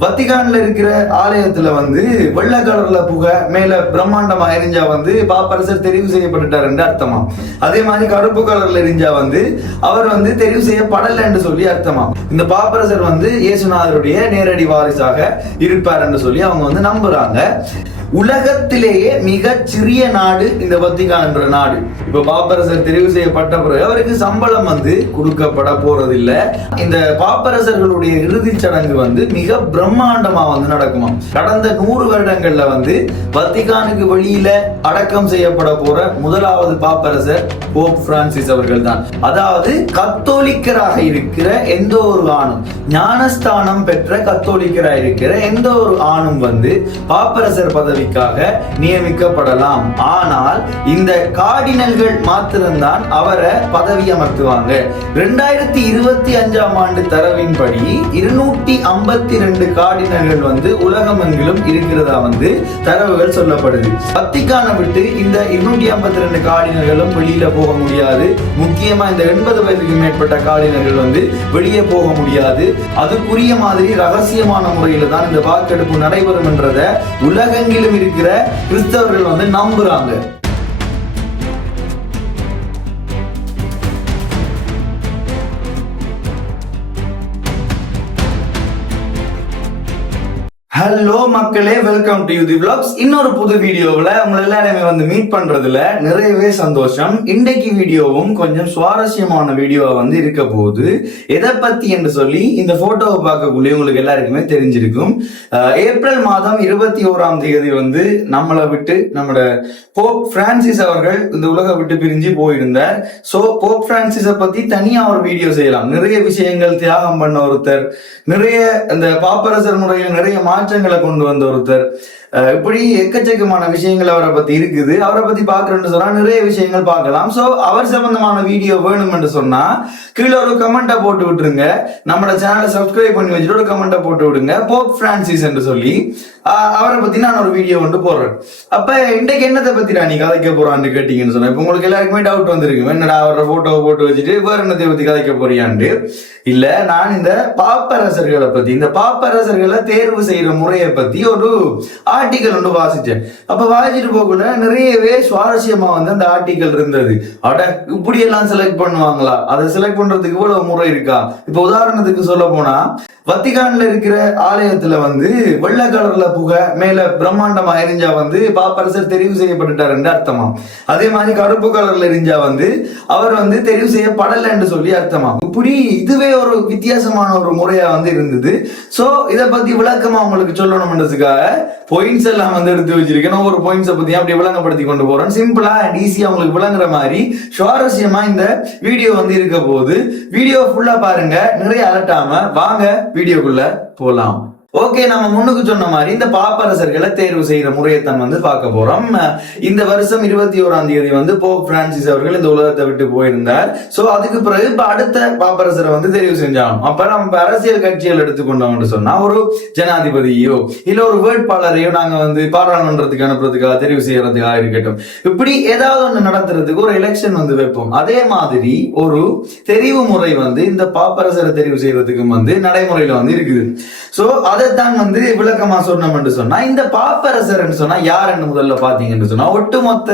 வத்திகான்ல இருக்கிற ஆலயத்துல வந்து வெள்ளை கலர்ல புகை மேல பிரம்மாண்டமா எரிஞ்சா வந்து பாப்பரசர் தெரிவு செய்யப்பட்டுட்டார் என்று அர்த்தமா. அதே மாதிரி கருப்பு கலர்ல எரிஞ்சா வந்து அவர் வந்து தெரிவு செய்யப்படலை என்று சொல்லி அர்த்தமா. இந்த பாப்பரசர் வந்து இயேசுநாதருடைய நேரடி வாரிசாக இருப்பார் என்று சொல்லி அவங்க வந்து நம்புறாங்க. உலகத்திலேயே மிக சிறிய நாடு இந்த வத்திகான் என்ற நாடு. இப்ப பாப்பரசர் தெரிவு செய்யப்பட்ட பிறகு அவருக்கு சம்பளம் வந்து கொடுக்கப்பட போறதில்லை. இந்த பாப்பரசர்களுடைய இறுதி சடங்கு வந்து மிக பிரம்மாண்டமா வந்து நடக்குமா. கடந்த 100 வருடங்கள்ல வந்து வத்திகானுக்கு வெளியில அடக்கம் செய்யப்பட போற முதலாவது பாப்பரசர் போப் பிரான்சிஸ் அவர்கள் தான். அதாவது கத்தோலிக்கராக இருக்கிற எந்த ஒரு ஆணும், ஞானஸ்தானம் பெற்ற கத்தோலிக்கராக இருக்கிற எந்த ஒரு ஆணும் வந்து பாப்பரசர் பதவிக்காக நியமிக்கப்படலாம். ஆனால் இந்த கார்டினல்கள் மாத்திரம்தான் அவரை பதவி அமர்த்துவாங்க. 2025ஆம் ஆண்டு தரவின்படி 252 கார்டினல்கள் வந்து உலகமெங்கிலும் இருக்கிறதா வந்து தரவுகள் சொல்லப்படுது. வத்திகானை விட்டு இந்த 252 கார்டினல்களும் வெளியில போக முடியாது. முக்கியமா இந்த 80 வயதுக்கு மேற்பட்ட கார்டினல்கள் வந்து வெளியே போக முடியாது. அதுக்குரிய மாதிரி ரகசியமான முறையில தான் இந்த வாக்கெடுப்பு நடைபெறும் என்றத உலகெங்கிலும் இருக்கிற கிறிஸ்தவர்கள் வந்து நம்புறாங்க. ஹலோ மக்களே, வெல்கம் டு யூதி vlogs. இன்னொரு புது வீடியோவில் உங்களை எல்லாருமே வந்து மீட் பண்றதுல நிறையவே சந்தோஷம். இன்றைக்கு வீடியோவும் கொஞ்சம் சுவாரஸ்யமான வீடியோவா வந்து இருக்க போகுது. எதை பத்தி என்று சொல்லி இந்த போட்டோவை பார்க்கக்கூடிய உங்களுக்கு எல்லாருக்குமே தெரிஞ்சிருக்கும். ஏப்ரல் மாதம் 21ஆம் தேதி வந்து நம்மளை விட்டு நம்மளோட போப் பிரான்சிஸ் அவர்கள் இந்த உலக விட்டு பிரிஞ்சு போயிருந்தார். சோ போப் பிரான்சிஸை பத்தி தனியா ஒரு வீடியோ செய்யலாம். நிறைய விஷயங்கள் தியாகம் பண்ண ஒருத்தர், நிறைய அந்த பாப்பரசர் முறையில் நிறைய மாற்றங்களை கொண்டு வந்த ஒருத்தர், இப்படி எக்கச்சக்கமான விஷயங்கள் அவரை பத்தி இருக்குது. அவரை பத்தி பாக்குறேன்னு சொன்னா நிறைய விஷயங்கள் பார்க்கலாம். சோ அவர் சம்பந்தமான வீடியோ வேணும் என்று சொன்னா கீழே ஒரு கமெண்டா போட்டு விட்டுருங்க. நம்மளோட சேனலை சப்ஸ்கிரைப் பண்ணி வச்சுட்டு ஒரு கமெண்டா போட்டு விடுங்க, போப் பிரான்சிஸ் என்று சொல்லி. அவரை பத்தி நான் ஒரு வீடியோ வந்து போடுறேன். அப்ப இன்றைக்கு என்னத்தை பத்தி நான் நீ கதைக்க போறான்னு கேட்டீங்கன்னு சொன்னா, இப்ப உங்களுக்கு எல்லாருக்குமே டவுட் வந்திருக்கு, என்னடா அவரோட போட்டோவை போட்டு வச்சுட்டு வேற என்னத்தை பத்தி கதைக்க போறியான்னு. இல்ல, நான் இந்த பாப்பரசர்களை பத்தி, இந்த பாப்பரசர்களை தேர்வு செய்யற முறையை பத்தி ஒரு ஆர்டிக்கல் ஒன்று வாசிச்சேன். அப்ப வாசிச்சுட்டு போகல நிறையவே சுவாரஸ்யமா வந்து அந்த ஆர்டிக்கல் இருந்தது. அட, இப்படி எல்லாம் செலக்ட் பண்ணுவாங்களா, அதை செலக்ட் பண்றதுக்கு இவ்வளவு முறை இருக்கா. இப்ப உதாரணத்துக்கு சொல்ல போனா, வத்திகான்ல இருக்கிற ஆலயத்துல வந்து வெள்ளை கலர்ல புகை மேல பிரம்மாண்டமா எரிஞ்சா வந்து பாப்பரசர் தெரிவு செய்யப்பட்டுட்டார் என்று அர்த்தமா. அதே மாதிரி கருப்பு கலர்ல எரிஞ்சா வந்து அவர் வந்து தெரிவு செய்யப்படலை என்று சொல்லி அர்த்தமா. இப்படி இதுவே ஒரு வித்தியாசமான ஒரு முறையா வந்து இருந்தது. சோ இதை பத்தி விளக்கமா உங்களுக்கு சொல்லணும்ன்றதுக்காக பாயிண்ட்ஸ் எல்லாம் வந்து எடுத்து வச்சிருக்கேன். ஒவ்வொரு பாயிண்ட்ஸை பத்தி அப்படி விளங்கப்படுத்தி கொண்டு போறேன். சிம்பிளா அண்ட் ஈஸியா உங்களுக்கு விளங்குற மாதிரி சுவாரஸ்யமா இந்த வீடியோ வந்து இருக்க போகுது. வீடியோ ஃபுல்லா பாருங்க, நிறைய அலட்டாம வாங்க வீடியோக்குள்ள போலாம். ஓகே, நம்ம முன்னுக்கு சொன்ன மாதிரி இந்த பாப்பரசர்களை தேர்வு செய்யற முறையத்தான் வந்து பார்க்க போறோம். இந்த வருஷம் 21ஆம் தேதி வந்து போப் பிரான்சிஸ் அவர்கள் இந்த உலகத்தை விட்டு போயிருந்தார். சோ அதுக்கு பிறகு இப்ப அடுத்த பாப்பரசரை வந்து தெரிவு செஞ்சாலும், அப்ப நம்ம அரசியல் கட்சிகள் எடுத்துக்கொண்டோம்னு சொன்னா ஒரு ஜனாதிபதியோ இல்ல ஒரு வேட்பாளரையோ நாங்க வந்து பாராளுமன்றத்துக்கு அனுப்புறதுக்காக தெரிவு செய்யறதுக்காக இருக்கட்டும், இப்படி ஏதாவது ஒண்ணு நடத்துறதுக்கு ஒரு எலெக்ஷன் வந்து வைப்போம். அதே மாதிரி ஒரு தெரிவு முறை வந்து இந்த பாப்பரசரை தெரிவு செய்யறதுக்கு வந்து நடைமுறையில வந்து இருக்குது. சோ அதைத்தான் வந்து விளக்கமா சொன்னோம் என்று சொன்னா, இந்த பாப்பரசர் என்று சொன்னா யாருன்னு முதல்ல பாத்தீங்கன்னு சொன்னா ஒட்டுமொத்த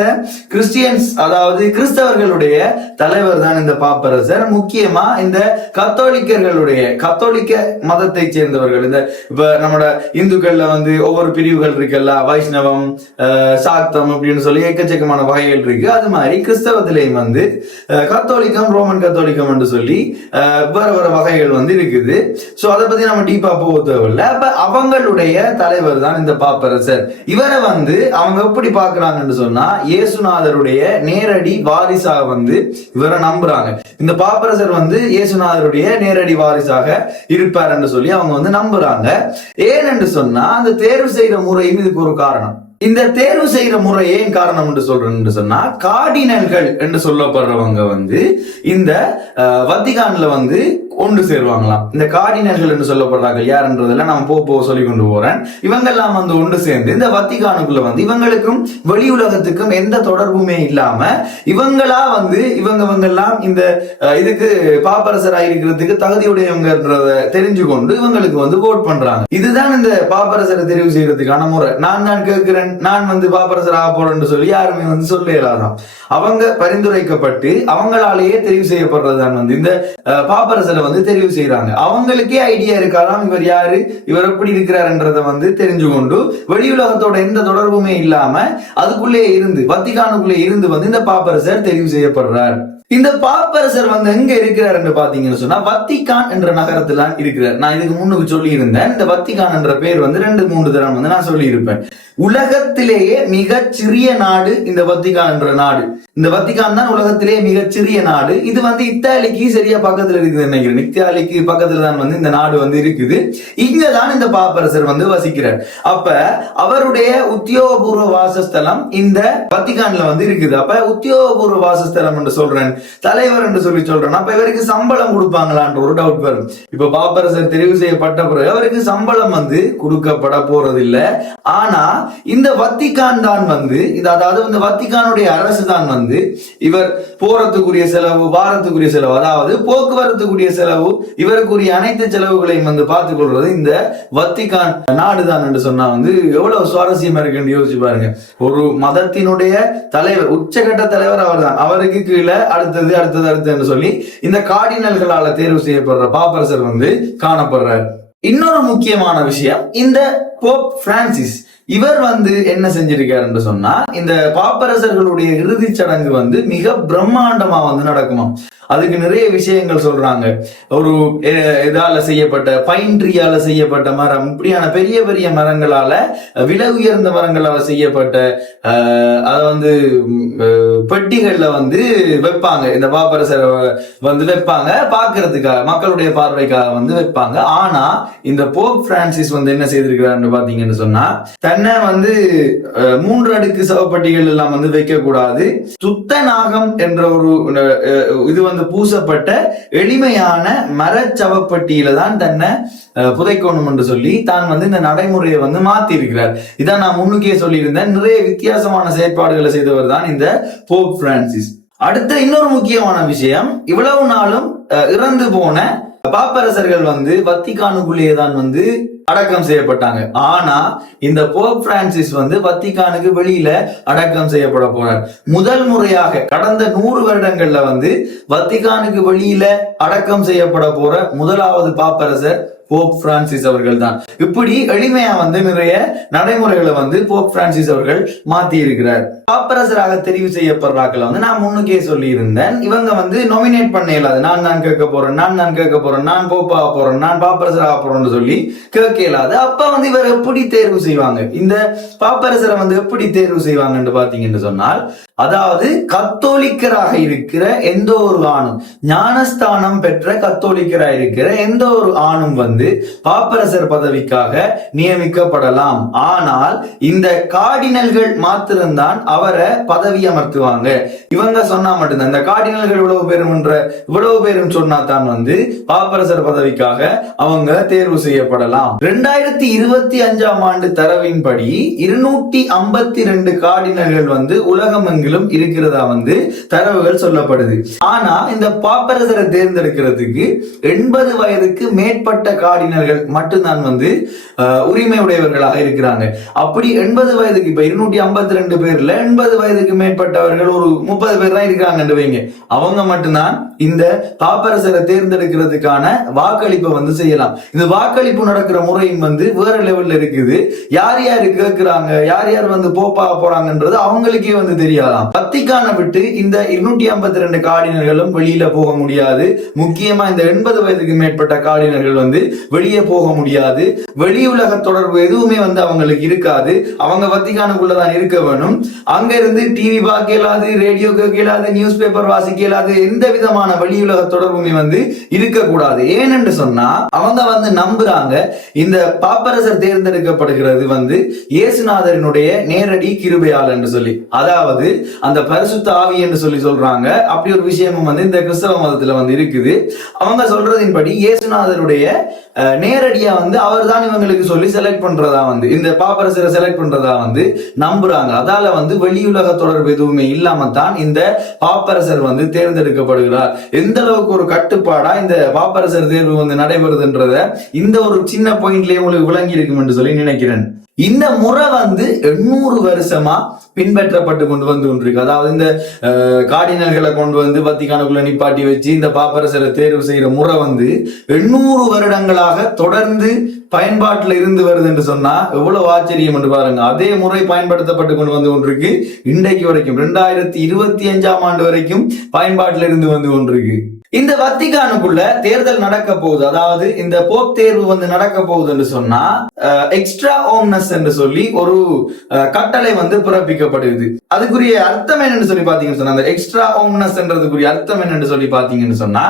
கிறிஸ்டியன்ஸ், அதாவது கிறிஸ்தவர்களுடைய தலைவர் தான் இந்த பாப்பரசர். முக்கியமா இந்த கத்தோலிக்க மதத்தை சேர்ந்தவர்கள். இந்த இப்ப நம்மளோட இந்துக்கள்ல வந்து ஒவ்வொரு பிரிவுகள் இருக்குல்ல, வைஷ்ணவம், சாக்தம் அப்படின்னு சொல்லி எக்கச்சக்கமான வகைகள் இருக்கு. அது மாதிரி கிறிஸ்தவத்திலேயும் வந்து கத்தோலிக்கம், ரோமன் கத்தோலிக்கம் என்று சொல்லி வேற வேற வகைகள் வந்து இருக்குது. சோ அதை பத்தி நம்ம டீப்பா போக தேவையில்லை. அப்ப அவங்களுடைய தலைவர் தான் இந்த பாப்பரசர். இவரை வந்து அவங்க எப்படி பாக்குறாங்கன்னு சொன்னா, இயேசுநாதருடைய நேரடி வாரிசாக வந்து இவரை நம்புறாங்க. இந்த பாப்பரசர் வந்து இயேசுநாதருடைய நேரடி வாரிசாக இருப்பார் என்று சொல்லி அவங்க வந்து நம்புறாங்க. ஏனென்று சொன்னா அந்த தேர்வு செய்யற முறையும் இதுக்கு ஒரு காரணம். இந்த தேர்வு செய்யற முறை ஏன் காரணம் என்று சொல்றேன்னு சொன்னா, கார்டினல்கள் என்று சொல்லப்படுறவங்க வந்து இந்த வத்திகான்ல வந்து ஒன்று சேருவாங்களாம். இந்த கார்டினல்கள் என்று சொல்லப்படுறாங்க யாருன்றதுல நான் போக சொல்லி கொண்டு போறேன். இவங்கெல்லாம் வந்து ஒன்று சேர்ந்து இந்த வத்திக்கானுக்குள்ள வந்து இவங்களுக்கும் வெளி உலகத்துக்கும் எந்த தொடர்புமே இல்லாம இவங்களா வந்து இவங்கெல்லாம் இந்த இதுக்கு பாப்பரசராக இருக்கிறதுக்கு தகுதியுடையவங்கன்றத தெரிஞ்சு கொண்டு இவங்களுக்கு வந்து ஓட் பண்றாங்க. இதுதான் இந்த பாப்பரசரை தெரிவு செய்யறதுக்கான முறை. நான் கேட்கிறேன், நான் வந்து பாப்பரசர் ஆக போறேன்னு சொல்லி யாருமே வந்து சொல்ல இயலாதான். அவங்க பரிந்துரைக்கப்பட்டு அவங்களாலேயே தெரிவு செய்யப்படுறதுதான் வந்து இந்த பாப்பரசரை வந்து தெரிவு செய்யறாங்க. அவங்களுக்கே ஐடியா இருக்காதான் இவர் யாரு, இவர் எப்படி இருக்கிறாருன்றத வந்து தெரிஞ்சு கொண்டு வெளியுலகத்தோட எந்த தொடர்புமே இல்லாம அதுக்குள்ளே இருந்து வத்திக்கானுக்குள்ளே இருந்து வந்து இந்த பாப்பரசர் தெரிவு செய்யப்படுறார். இந்த பாப்பரசர் வந்து எங்க இருக்கிறார் என்று பாத்தீங்கன்னு சொன்னா வத்திக்கான் என்ற நகரத்துல இருக்கிறார். நான் இதுக்கு முன்னுக்கு சொல்லி இருந்தேன். இந்த வத்திக்கான் என்ற பேர் வந்து 2-3 தரம் வந்து நான் சொல்லி இருப்பேன். உலகத்திலேயே மிக சிறிய நாடு இந்த வத்திக்கான் என்ற நாடு. இந்த வத்திக்கான் தான் உலகத்திலேயே மிகச்சிறிய நாடு. இது வந்து இத்தாலிக்கு சரியா பக்கத்துல இருக்குது நினைக்கிறேன். இத்தாலிக்கு பக்கத்துல தான் வந்து இந்த நாடு வந்து இருக்குது. இங்கதான் இந்த பாப்பரசர் வந்து வசிக்கிறார். அப்ப அவருடைய உத்தியோகபூர்வ வாசஸ்தலம் இந்த வத்திக்கான்ல வந்து இருக்குது. அப்ப உத்தியோகபூர்வ வாசஸ்தலம் என்று சொல்றேன், தலைவர் என்று சொல்லி சொல்றேன். அப்ப இவருக்கு சம்பளம் கொடுப்பாங்களான்ற ஒரு டவுட் வரும். இப்ப பாப்பரசர் தெரிவு செய்யப்பட்ட பிறகு அவருக்கு சம்பளம் வந்து கொடுக்கப்பட போறதில்லை. ஆனா இந்த வத்திக்கான் தான் வந்து அதாவது இந்த வத்திக்கானுடைய அரசு தான் வந்து இவர் போறதுக்குரிய செலவு, வாரத்துக்குரிய செலவு, அதாவது போக்குவரத்துக்குரிய செலவு, இவருக்குரிய அனைத்து செலவுகளையும் வந்து பார்த்துக் கொள்றது இந்த வத்திக்கான் நாடுதான் என்று சொன்னா வந்து எவ்வளவு சுவாரஸ்யமா இருக்குன்னு யோசிச்சு பாருங்க. ஒரு மதத்தினுடைய தலைவர், உச்சகட்ட தலைவர் அவர் தான். அவருக்கு கீழே அடுத்தது சொல்லி இந்த கார்டினல்களால தேர்வு செய்யப்படுற பாப்பரசர் வந்து காணப்படுறார். இன்னொரு முக்கியமான விஷயம், இந்த போப் பிரான்சிஸ் இவர் வந்து என்ன செஞ்சிருக்காரு என்று சொன்னா இந்த பாப்பரசர்களுடைய இறுதி சடங்கு வந்து மிக பிரம்மாண்டமா வந்து நடக்குமா. அதுக்கு நிறைய விஷயங்கள் சொல்றாங்க. ஒரு இதால செய்யப்பட்ட பைன் ட்ரீயால செய்யப்பட்ட மரம், இப்படியான பெரிய பெரிய மரங்களால, விலை உயர்ந்த மரங்களால செய்யப்பட்ட அத வந்து பெட்டிகள்ல வந்து வைப்பாங்க. இந்த பாப்பரசரை வந்து வைப்பாங்க பாக்குறதுக்காக, மக்களுடைய பார்வைக்காக வந்து வைப்பாங்க. ஆனா இந்த போப் பிரான்சிஸ் வந்து என்ன செய்திருக்கிறார் பாத்தீங்கன்னு சொன்னா தன்னை வந்து 3 அடுக்கு சவப்பட்டிகள் எல்லாம் வந்து வைக்க கூடாது, சுத்த நாகம் என்ற ஒரு இது வந்து பூசப்பட்ட எளிமையான மரச்சவப்பட்டியில தான் தன்னை புதைக்கணும் என்று சொல்லி தான் வந்து இந்த நடைமுறையை வந்து மாத்தி இருக்கிறார். இதான் நான் முன்னுக்கே சொல்லியிருந்தேன். நிறைய வித்தியாசமான செயற்பாடுகளை செய்தவர் தான் இந்த போப் பிரான்சிஸ். அடுத்த இன்னொரு முக்கியமான விஷயம், இவ்வளவு நாளும் இறந்து போன பாப்பரசர்கள் வந்து வத்திக்கானுக்குள்ளேயே தான் வந்து அடக்கம் செய்யப்பட்டாங்க. ஆனா இந்த போப் பிரான்சிஸ் வந்து வத்திக்கானுக்கு வெளியில அடக்கம் செய்யப்பட போறார். முதல் முறையாக கடந்த 100 வருடங்கள்ல வந்து வத்திக்கானுக்கு வெளியில அடக்கம் செய்யப்பட போற முதலாவது பாப்பரசர் போப் பிரான்சிஸ் அவர்கள் தான். இப்படி எளிமையா வந்து நிறைய நடைமுறைகளை வந்து போப் பிரான்சிஸ் அவர்கள் மாத்தி இருக்கிறார். பாப்பரசராக தெரிவு செய்யப்படுறாக்கள் வந்து நான் முன்னுக்கே சொல்லி இருந்தேன், இவங்க வந்து நாமினேட் பண்ண இயலாது. நான் கேட்க போறேன், நான் போப்பாக போறேன், நான் பாப்பரசராக போறேன்னு சொல்லி கேட்க இயலாது. அப்ப வந்து இவர் எப்படி தேர்வு செய்வாங்க, இந்த பாப்பரசரை வந்து எப்படி தேர்வு செய்வாங்கன்னு பாத்தீங்கன்னு சொன்னால், அதாவது கத்தோலிக்கராக இருக்கிற எந்த ஒரு ஆணும், ஞானஸ்தானம் பெற்ற கத்தோலிக்கராக இருக்கிற எந்த ஒரு ஆணும் வந்து பாப்பரசர் பதவிக்காக நியமிக்கப்படலாம். ஆனால் இந்த கார்டினல்கள் மாத்திரம்தான் அவரை பதவி அமர்த்துவாங்க. இவங்க சொன்னா மட்டும்தான், இந்த கார்டினல்கள் இவ்வளவு பேரும் சொன்னா தான் வந்து பாப்பரசர் பதவிக்காக அவங்க தேர்வு செய்யப்படலாம். 2025ஆம் ஆண்டு தரவின்படி 252 கார்டினல்கள் வந்து உலகமெங்கிலும் இருக்கிறதா வந்து தரவுகள் சொல்லப்படுது. ஆனா இந்த பாப்பரசரை தேர்ந்தெடுக்கிறதுக்கு 80 வயதுக்கு மேற்பட்ட கார்டினல்கள் மட்டும்தான் வந்து உரிமை உடையவர்களாக இருக்கிறாங்க. அப்படி 80 வயதுக்கு, இப்ப 252 பேர்ல 80 வயதுக்கு மேற்பட்டவர்கள் ஒரு 30 பேர் தான் இருக்கிறாங்கன்னு வைங்க. அவங்க மட்டும்தான் இந்த பாப்பரசரை தேர்ந்தெடுக்கிறதுக்கான வாக்களிப்பை வந்து செய்யலாம். இந்த வாக்களிப்பு நடக்கிற முறையும் வந்து வேற லெவல்ல இருக்குது. யார் யாரு கேட்கிறாங்க, யார் யார் வந்து போப்பாக போறாங்கன்றது அவங்களுக்கே வந்து தெரியாதாம். வத்திக்கானை விட்டு இந்த 252 கார்டினல்களும் வெளியில போக முடியாது. முக்கியமா இந்த 80 வயதுக்கு மேற்பட்ட கார்டினல்கள் வந்து வெளியே போக முடியாது. வெளி உலக தொடர்பு எதுவுமே வந்து அவங்களுக்கு இருக்காது. அவங்க வத்திக்கானுக்குள்ளதான் இருக்க வேணும். அங்க இருந்து டிவி பார்க்க இயலாது, ரேடியோ கேட்க இயலாது, நியூஸ் பேப்பர் வாசிக்க இயலாது, எந்த விதமான வெளியுலக தொடர்புமே வந்து இருக்கக்கூடாது. ஏனென்று சொன்னா அவங்க வந்து நம்புறாங்க, இந்த பாப்பரசர் தேர்ந்தெடுக்கப்படுகிறது வந்து இயேசுநாதரினுடைய நேரடி கிருபையால் என்று சொல்லி, அதாவது அந்த பரிசுத்த ஆவி என்று சொல்லி சொல்றாங்க. அப்படி ஒரு விஷயமும் வந்து இந்த கிறிஸ்தவ மதத்துல வந்து இருக்குது. அவங்க சொல்றதின்படி இயேசுநாதருடைய நேரடியா வந்து அவர் தான் இவங்களுக்கு சொல்லி செலக்ட் பண்றதா வந்து இந்த பாப்பரசரை செலக்ட் பண்றதா வந்து நம்புறாங்க. அதால வந்து வெளியுலக தொடர்பு எதுவுமே இல்லாம தான் இந்த பாப்பரசர் வந்து தேர்ந்தெடுக்கப்படுகிறார். எந்த அளவுக்கு ஒரு கட்டுப்பாடா இந்த பாப்பரசர் தேர்வு வந்து நடைபெறுதுன்றத இந்த ஒரு சின்ன பாயிண்ட்லயே உங்களுக்கு விளங்கி இருக்கும் என்று சொல்லி நினைக்கிறேன். இந்த முறை வந்து 800 வருஷமா பின்பற்றப்பட்டு கொண்டு வந்து கொண்டிருக்கு. அதாவது இந்த கார்டினல்களை கொண்டு வந்து வத்திக்கானுக்குள்ள நிப்பாட்டி வச்சு இந்த பாப்பரசரை தேர்வு செய்யற முறை வந்து 800 வருடங்களாக தொடர்ந்து பயன்பாட்டில் இருந்து வருது என்று சொன்னா எவ்வளவு ஆச்சரியம் என்று பாருங்க. அதே முறை பயன்படுத்தப்பட்டு கொண்டு வந்து கொண்டிருக்கு. இன்றைக்கு வரைக்கும் 2025ஆம் ஆண்டு வரைக்கும் பயன்பாட்டில் இருந்து வந்து கொண்டிருக்கு. இந்த வத்திக்கானுக்குள்ள தேர்தல் நடக்க போகுது, அதாவது இந்த போப் தேர்வு வந்து நடக்க போகுது என்று சொன்னா எக்ஸ்ட்ரா ஓம்னஸ் என்று சொல்லி ஒரு கட்டளை வந்து பிறப்பிக்கப்படுது. அதுக்குரிய அர்த்தம் என்னன்னு சொல்லி பாத்தீங்கன்னு சொன்னா, அந்த எக்ஸ்ட்ரா ஓம்னஸ் என்றதுக்குரிய அர்த்தம் என்னன்னு சொல்லி பாத்தீங்கன்னு சொன்னா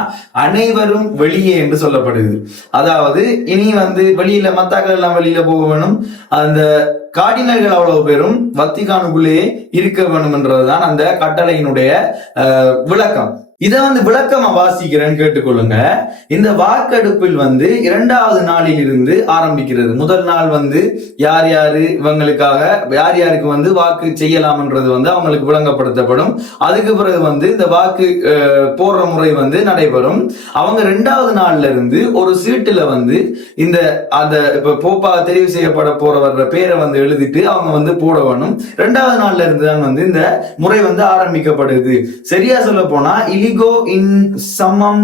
அனைவரும் வெளியே என்று சொல்லப்படுது. அதாவது இனி வந்து வெளியில மத்தாக்கள் எல்லாம் வெளியில போக வேணும், அந்த கார்டினல்கள் அவ்வளவு பேரும் வத்திக்கானுக்குள்ளேயே இருக்க வேணும் என்றதுதான் அந்த கட்டளையினுடைய விளக்கம். இதை வந்து விளக்கமா வாசிக்கிறேன்னு கேட்டுக்கொள்ளுங்க. இந்த வாக்கெடுப்பில் வந்து 2வது நாளில் இருந்து ஆரம்பிக்கிறது. முதல் நாள் வந்து யார் யாரு இவங்களுக்காக யார் யாருக்கு வந்து வாக்கு செய்யலாம்ன்றது வந்து அவங்களுக்கு விளங்கப்படுத்தப்படும். அதுக்கு பிறகு வந்து இந்த வாக்கு போடுற முறை வந்து நடைபெறும். அவங்க 2வது நாள்ல இருந்து ஒரு சீட்டுல வந்து இந்த அந்த இப்ப போப்பா தெரிவு செய்யப்பட போறவர பேரை வந்து எழுதிட்டு அவங்க வந்து போட வேணும். 2வது நாள்ல இருந்து தான் வந்து இந்த முறை வந்து ஆரம்பிக்கப்படுது. சரியா சொல்ல போனா இன் சமம்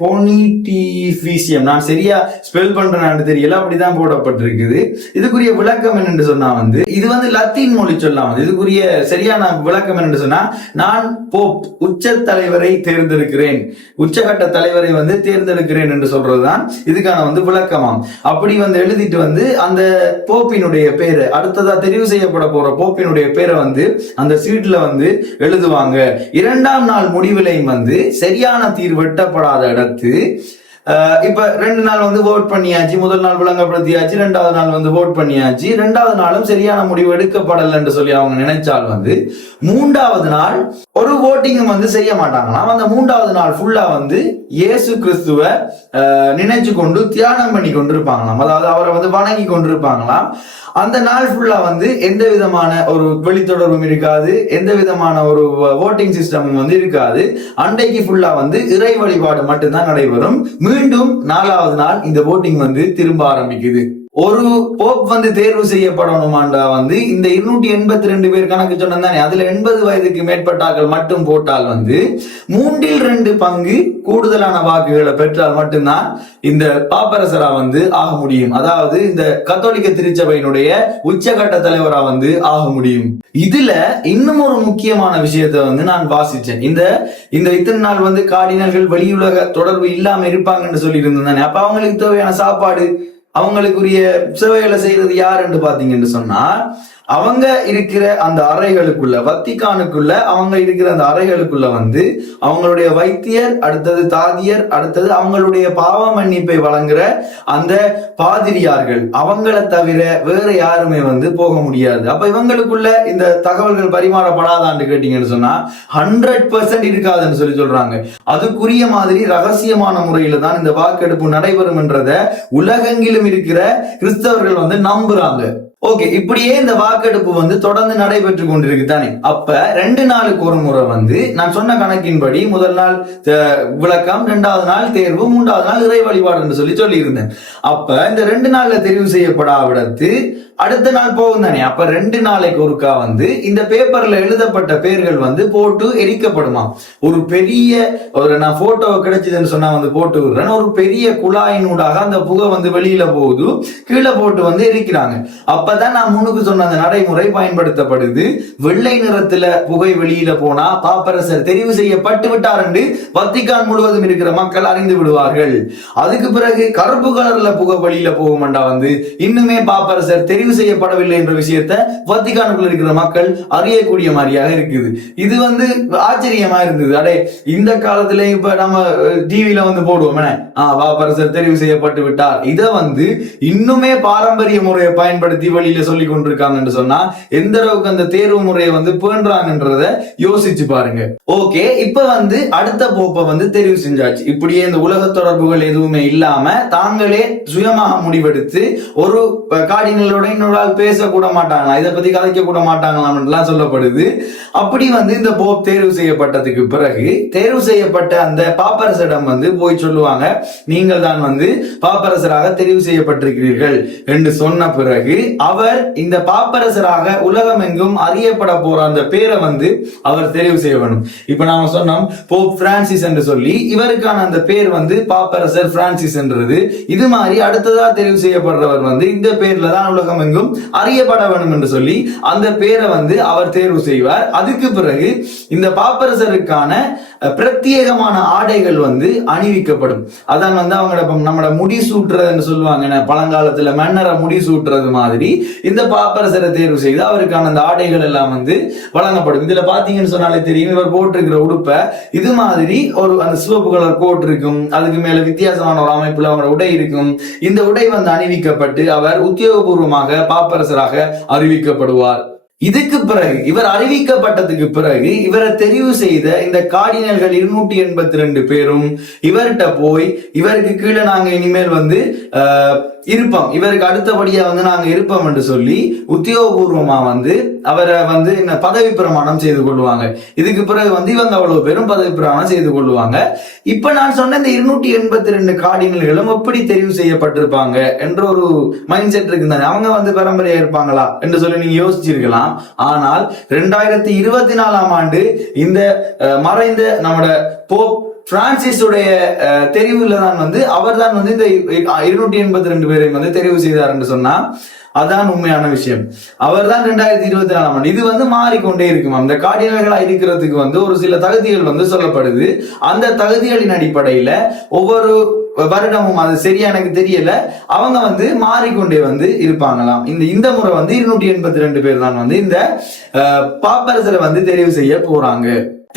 போனிட்டிஃபிசியம், நான் சரியா ஸ்பெல் பண்றேன்னு தெரியல, அப்படிதான் போடப்பட்டிருக்குது. இதுக்குரிய விளக்கம் என்னன்னு சொன்னா வந்து இது வந்து லத்தீன் மொழி சொல்லலாம். இதுக்குரிய சரியான விளக்கம் என்னன்னு சொன்னா, நான் போப் உச்ச தலைவரை தேர்ந்தெடுக்கிறேன், உச்சகட்ட தலைவரை வந்து தேர்ந்தெடுக்கிறேன் என்று சொல்றதுதான் இதுக்கான வந்து விளக்கமாம். அப்படி வந்து எழுதிட்டு வந்து அந்த போப்பினுடைய பேரை, அடுத்ததா தெரிவு செய்யப்பட போற போப்பினுடைய பேரை வந்து அந்த சீட்ல வந்து எழுதுவாங்க. 2ஆம் நாள் முடிவிலையும் வந்து சரியான தீர்வு வெட்டப்படாத இப்ப 2 நாள் வந்து ஓட் பண்ணியாச்சு, முதல் நாள் விளங்கப்படுத்தியாச்சு, 2வது நாள் வந்து ஓட் பண்ணியாச்சு, 2வது நாளும் சரியான முடிவு எடுக்கப்படல என்று சொல்லி அவங்க நினைச்சால் வந்து 3வது நாள் ஒரு ஓட்டிங் வந்து செய்ய மாட்டாங்களாம். அந்த 3வது நாள் ஃபுல்லா வந்து இயேசு கிறிஸ்துவ நினைச்சு கொண்டு தியானம் பண்ணி கொண்டிருப்பாங்களாம், அதாவது அவரை வந்து வணங்கி கொண்டிருப்பாங்களாம். அந்த நாள் ஃபுல்லா வந்து எந்த விதமான ஒரு வெளித்தொடர்பும் இருக்காது, எந்த விதமான ஒரு ஓட்டிங் சிஸ்டமும் வந்து இருக்காது. அன்றைக்கு ஃபுல்லா வந்து இறை வழிபாடு மட்டும்தான் நடைபெறும். மீண்டும் 4வது நாள் இந்த ஓட்டிங் வந்து திரும்ப ஆரம்பிக்குது. ஒரு போப் வந்து தேர்வு செய்யப்படணுமாண்டா வந்து இந்த 282 பேர் கணக்கு சொன்னதானே, அதுல 80 வயதுக்கு மேற்பட்டார்கள் மட்டும் போட்டால் வந்து 3/2 பங்கு கூடுதலான வாக்குகளை பெற்றால் மட்டும்தான் இந்த பாப்பரசரா வந்து ஆக முடியும். அதாவது இந்த கத்தோலிக்க திருச்சபையினுடைய உச்சகட்ட தலைவரா வந்து ஆக முடியும். இதுல இன்னும் ஒரு முக்கியமான விஷயத்தை வந்து நான் வாசிச்சேன். இந்த இத்தனை நாள் வந்து கார்டினல்கள் வெளியுலக தொடர்பு இல்லாம இருப்பாங்கன்னு சொல்லி இருந்தேன். அப்ப அவங்களுக்கு தேவையான சாப்பாடு, அவங்களுக்குரிய சேவைகளை செய்யறது யாருன்னு பாத்தீங்கன்னு சொன்னா, அவங்க இருக்கிற அந்த அறைகளுக்குள்ள, வத்திக்கானுக்குள்ள அவங்க இருக்கிற அந்த அறைகளுக்குள்ள வந்து அவங்களுடைய வைத்தியர், அடுத்தது தாதியர், அடுத்தது அவங்களுடைய பாவ மன்னிப்பை வழங்குற அந்த பாதிரியார்கள், அவங்கள தவிர வேற யாருமே வந்து போக முடியாது. அப்ப இவங்களுக்குள்ள இந்த தகவல்கள் பரிமாறப்படாதான்னு கேட்டீங்கன்னு சொன்னா 100% இருக்காதுன்னு சொல்லி சொல்றாங்க. அதுக்குரிய மாதிரி ரகசியமான முறையில தான் இந்த வாக்கெடுப்பு நடைபெறும் என்றத உலகெங்கிலும் இருக்கிற கிறிஸ்தவர்கள் வந்து நம்புறாங்க. ஓகே, இப்படியே இந்த வாக்கெடுப்பு வந்து தொடர்ந்து நடைபெற்று கொண்டிருக்கு தானே. அப்ப 2 நாளுக்கு ஒரு முறை வந்து நான் சொன்ன கணக்கின்படி முதல் நாள் விளக்கம், 2வது நாள் தேர்வு, 3வது நாள் இறை வழிபாடு என்று சொல்லி இருந்தேன். அப்ப இந்த 2 நாள்ல தெரிவு செய்யப்படாவிடத்து அடுத்த நாள் போகும் தானே. அப்ப 2 நாளைக்கு ஒருக்கா வந்து இந்த பேப்பர்ல எழுதப்பட்ட பேர்கள் வந்து போட்டு எரிக்கப்படுமா. ஒரு பெரிய நான் போட்டோ கிடைச்சதுன்னு சொன்னா வந்து போட்டு விடுறேன், ஒரு பெரிய குழாயினூடாக அந்த புகை வந்து வெளியில போகுது, கீழே போட்டு வந்து எரிக்கிறாங்க. அப்பதான் நான் முன்னுக்கு சொன்ன அந்த நடைமுறை பயன்படுத்தப்படுது. வெள்ளை நிறத்துல புகை வெளியில போனா பாப்பரசர் தெரிவு செய்யப்பட்டு விட்டார் என்று வத்திக்கான் முழுவதும் இருக்கிற மக்கள் அறிந்து விடுவார்கள். அதுக்கு பிறகு கருப்பு கலர்ல புகை வெளியில போகும்டா வந்து இன்னுமே பாப்பரசர் தெரிவு தெரிவு செய்யப்படவில்லை என்ற விஷயத்தை வத்திக்கானுக்குள்ள இருக்கிற மக்கள் அறியக்கூடிய மாதிரியாக இருக்குது. இது வந்து ஆச்சரியமா இருந்தது. அடே இந்த காலத்துல இப்ப நம்ம டிவில வந்து போடுவோம், பாப்பரசர் தெரிவு செய்யப்பட்டு விட்டார். இத வந்து இன்னுமே பாரம்பரிய முறையை பயன்படுத்தி வழியில சொல்லி கொண்டிருக்காங்கன்னு சொன்னா எந்த அளவுக்கு அந்த தேர்வு முறையை வந்து பேண்றாங்கன்றத யோசிச்சு பாருங்க. ஓகே, இப்ப வந்து அடுத்த போப்பை வந்து தெரிவு செஞ்சாச்சு. இப்படியே இந்த உலக தொடர்புகள் எதுவுமே இல்லாம தாங்களே சுயமாக முடிவெடுத்து ஒரு கார்டினலோட இன்னொரு ஆள் பேசக்கூட மாட்டாங்களா, இதை பத்தி கதைக்க கூட மாட்டாங்களாம் சொல்லப்படுது. அப்படி வந்து இந்த போப் தேர்வு செய்யப்பட்டதுக்கு பிறகு தேர்வு செய்யப்பட்ட அந்த பாப்பரசரிடம் வந்து போய் சொல்லுவாங்க, நீங்கள் தான் வந்து பாப்பரசராக தெரிவு செய்யப்பட்டிருக்கிறீர்கள் என்று சொன்ன பிறகு அவர் இந்த பாப்பரசராக உலகம் எங்கும் அறியப்பட போற அந்த பேரை வந்து அவர் தெரிவு செய்ய வேணும். இப்ப நாம சொன்னோம் போப் பிரான்சிஸ் என்று சொல்லி, இவருக்கான அந்த பேர் வந்து பாப்பரசர் பிரான்சிஸ் என்றது. இது மாதிரி அடுத்ததா தெரிவு செய்யப்படுறவர் வந்து இந்த பேர்ல தான் உலகம் எங்கும் அறியப்பட வேண்டும் என்று சொல்லி அந்த பேரை வந்து அவர் தேர்வு செய்வார். அதுக்கு பிறகு இந்த பாப்பரசருக்கான பிரத்யேகமான ஆடைகள் வந்து அணிவிக்கப்படும். அதான் வந்து அவங்க நம்மளோட முடி சூட்டுறதுன்னு சொல்லுவாங்க, பழங்காலத்துல மன்னரை முடி சூட்டுறது மாதிரி இந்த பாப்பரசரை தேர்வு செய்து அவருக்கான அந்த ஆடைகள் எல்லாம் வந்து வழங்கப்படும். இதுல பாத்தீங்கன்னு சொன்னாலே தெரியும், இவர் போட்டிருக்கிற உடுப்பை இது மாதிரி ஒரு அந்த சிவப்பு கலர் கோட் இருக்கும், அதுக்கு மேல வித்தியாசமான ஒரு அமைப்புல அவங்களோட உடை இருக்கும். இந்த உடை வந்து அணிவிக்கப்பட்டு அவர் உத்தியோகபூர்வமாக பாப்பரசராக அறிவிக்கப்படுவார். இதுக்கு பிறகு இவர் அறிவிக்கப்பட்டதுக்கு பிறகு இவரை தெரிவு செய்த இந்த கார்டினல்கள் 282 பேரும் இவர்கிட்ட போய் இவருக்கு கீழே நாங்க இனிமேல் வந்து இருப்போம், இவருக்கு அடுத்தபடியா வந்து நாங்க இருப்போம் என்று சொல்லி உத்தியோகபூர்வமா வந்து அவரை வந்து பதவி பிரமாணம் செய்து கொள்வாங்க. இதுக்கு பிறகு வந்து இவங்க அவ்வளவு பேரும் பதவி பிரமாணம் செய்து கொள்வாங்க. இப்ப நான் சொன்ன இந்த 282 கார்டினல்களும் எப்படி தெரிவு செய்யப்பட்டிருப்பாங்க என்ற ஒரு மைண்ட் செட் இருக்கு தானே, அவங்க வந்து பரம்பரையா இருப்பாங்களா என்று சொல்லி நீங்க யோசிச்சிருக்கலாம். ஆனால் 2024 ஆண்டு இந்த மறைந்த நம்மட போப் பிரான்சிஸ் உடைய தெரிவுல தான் வந்து அவர் தான் வந்து இந்த 282 பேரை வந்து தெரிவு செய்தார் என்று சொன்னா அதான் உண்மையான விஷயம். அவர் தான் 2024 ஆண்டு. இது வந்து மாறிக்கொண்டே இருக்கும். அந்த கார்டினல்களா இருக்கிறதுக்கு வந்து ஒரு சில தகுதிகள் வந்து சொல்லப்படுது. அந்த தகுதிகளின் அடிப்படையில ஒவ்வொரு வருடமும், அது சரியா எனக்கு தெரியல, அவங்க வந்து மாறிக்கொண்டே வந்து இருப்பாங்களாம். இந்த முறை வந்து 282 பேர் தான் வந்து இந்த பாப்பரசரை வந்து தெரிவு செய்ய போறாங்க.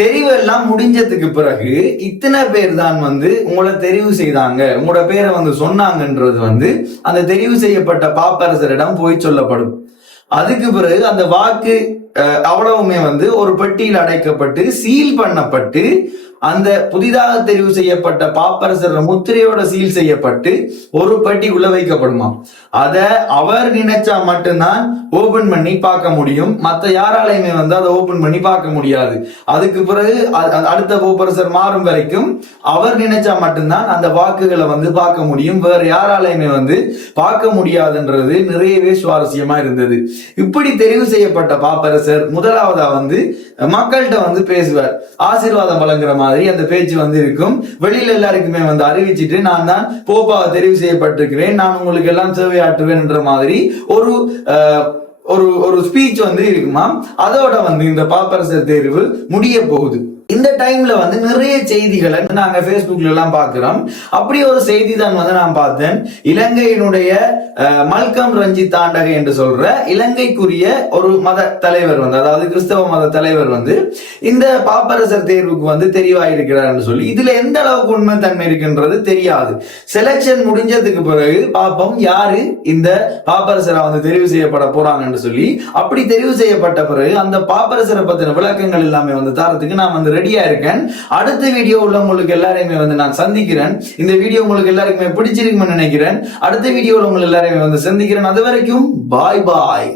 தெரிவு எல்லாம் முடிஞ்சதுக்கு பிறகு இத்தனை பேர் தான் வந்து உங்களை தெரிவு செய்தாங்க, உங்களோட பேரை வந்து சொன்னாங்கன்றது வந்து அந்த தெரிவு செய்யப்பட்ட பாப்பரசரிடம் போய் சொல்லப்படும். அதுக்கு பிறகு அந்த வாக்கு அவ்வளவுமே வந்து ஒரு பெட்டியில் அடைக்கப்பட்டு சீல் பண்ணப்பட்டு அந்த புதிதாக தெரிவு செய்யப்பட்ட பாப்பரசர் முத்திரையோட சீல் செய்யப்பட்டு ஒரு பெட்டிக்குள்ள வைக்கப்படுமா. அத அவர் நினைச்சா மட்டும்தான் ஓபன் பண்ணி பார்க்க முடியும், மத்த யாராலையுமே வந்து அதை ஓபன் பண்ணி பார்க்க முடியாது. அதுக்கு பிறகு அடுத்த பாப்பரசர் மாறும் வரைக்கும் அவர் நினைச்சா மட்டும்தான் அந்த வாக்குகளை வந்து பார்க்க முடியும், வேற யாராலையுமே வந்து பார்க்க முடியாதுன்றது நிறையவே சுவாரஸ்யமா இருந்தது. இப்படி தெரிவு செய்யப்பட்ட பாப்பரசர் முதலாவதா வந்து மக்கள்கிட்ட வந்து பேசுவார், ஆசீர்வாதம் வழங்குற மாதிரி அந்த பேச்சு வந்து இருக்கும். வெளியில எல்லாருக்குமே வந்து அறிவிச்சிட்டு நான் தான் போப்பாவை தெரிவு செய்யப்பட்டிருக்கிறேன், நான் உங்களுக்கு எல்லாம் சேவையாற்றுவேன் என்ற மாதிரி ஒரு ஸ்பீச் வந்து இருக்குமா. அதோட வந்து இந்த பாப்பரசர் தேர்வு முடிய போகுது. இந்த டைம்ல வந்து நிறைய செய்திகளை நாங்க Facebookல எல்லாம் பாக்குறோம். அப்படி ஒரு செய்தி தான் வந்து நான் பார்த்தேன். இலங்கையினுடைய மல்கம் ரஞ்சித் தாண்டகை என்று சொல்ற இலங்கைக்குரிய ஒரு மத தலைவர் வந்து, அதாவது கிறிஸ்தவ மத தலைவர் வந்து இந்த பாப்பரசர் தேர்வுக்கு வந்து தெரிவாயிருக்கிறார் சொல்லி, இதுல எந்த அளவுக்கு உண்மை தன்மை இருக்குன்றது தெரியாது. செலக்ஷன் முடிஞ்சதுக்கு பிறகு பாப்போம் யாரு இந்த பாப்பரசரை வந்து தெரிவு செய்யப்பட போறாங்கன்னு சொல்லி. அப்படி தெரிவு செய்யப்பட்ட பிறகு அந்த பாப்பரசரை பத்தின விளக்கங்கள் எல்லாமே வந்து தரத்துக்கு நான் வந்து ரெடியா இருக்கேன். அடுத்த வீடியோ உள்ள உங்களுக்கு எல்லாரையுமே வந்து நான் சந்திக்கிறேன். இந்த வீடியோ உங்களுக்கு எல்லாருக்குமே பிடிச்சிருக்குன்னு நினைக்கிறேன். அடுத்த வீடியோல உங்களை எல்லாரையுமே வந்து சந்திக்கிறேன். அது வரைக்கும் பாய் பாய்.